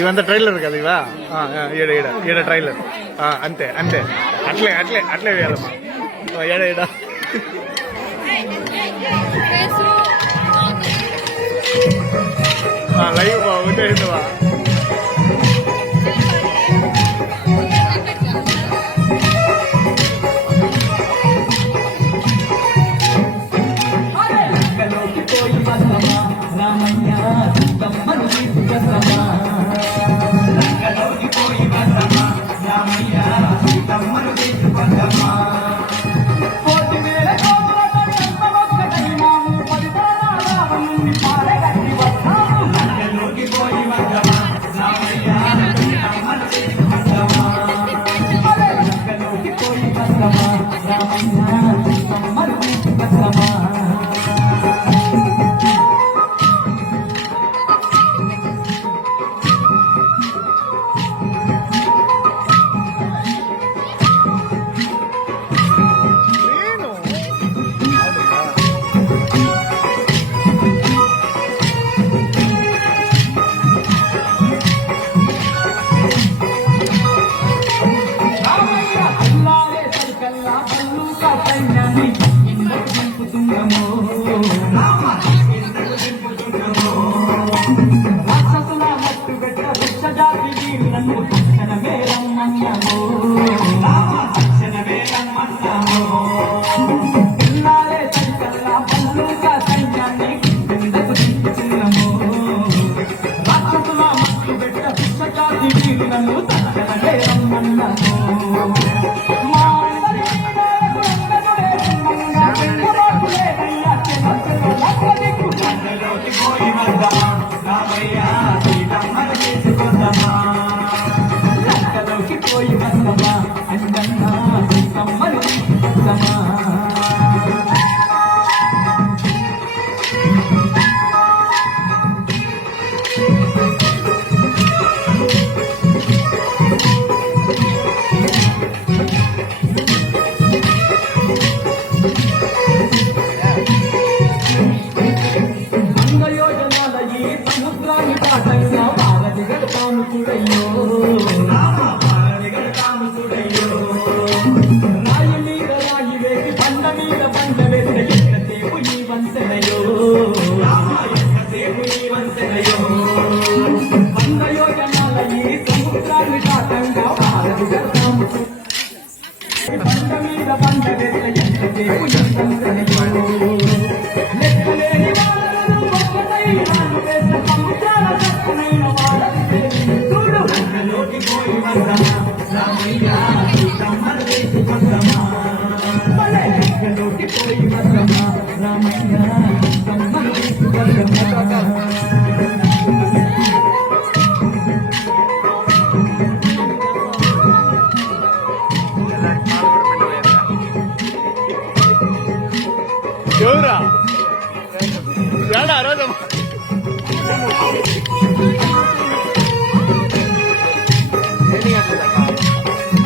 ఇవంతా ట్రైలర్ కదా ఇవా ఈడ ఈడ ఈడ ట్రైలర్ అంతే అంతే అట్లే అట్లే అట్లే వేయాలమ్మా ఏడ ఈడ లైవ్ బాగుంటుందివా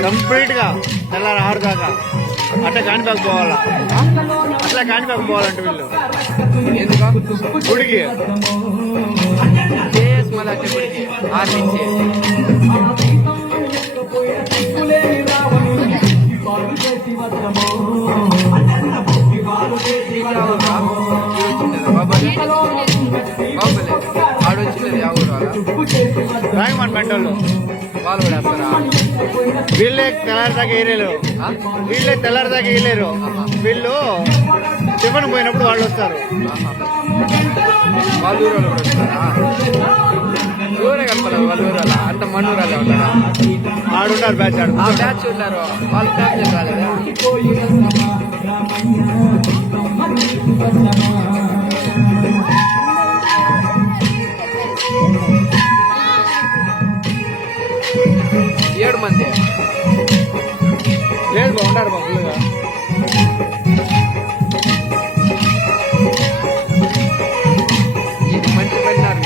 కంప్లీట్ గా తెల్లారి 6 దాకా అట్లా కాణిపాకు పోవాలా అట్లా కాణిపాకు పోవాలంటే వీళ్ళు గుడికి గుడికి 6 నుంచి రాయమంట వాళ్ళు కూడా వస్తారా? వీళ్ళే తెల్లారిదాకా వేయలేరు వీళ్ళే తెల్లారిదాకా వేయలేరు వీళ్ళు టిఫిన్ పోయినప్పుడు వాళ్ళు వస్తారు వాళ్ళ ఊరు వాళ్ళు కూడా వస్తారా? ఊరే కలపాలి వాళ్ళ ఊరు వాళ్ళ అంత మన ఊరు వాళ్ళే ఉంటారా? ఆడున్నారు బ్యాచ్ బ్యాచ్ ఉన్నారు వాళ్ళు బ్యాచ్ రాలేదా? 7 మంది లేదు బాగున్నారు బాబులుగా ఇది మంచి పడినారు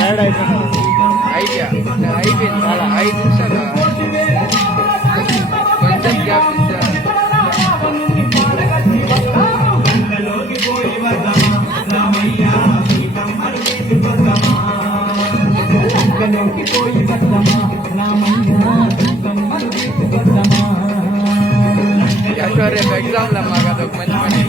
టైర్డ్ అయిపోయినారు. ఐడియా అయిపోయింది చాలా 5 నిమిషాలు కొంచెం గ్యాప్ ఇచ్చా రేపు ఎగ్జామ్లు అమ్మా కదా ఒక మంచి పని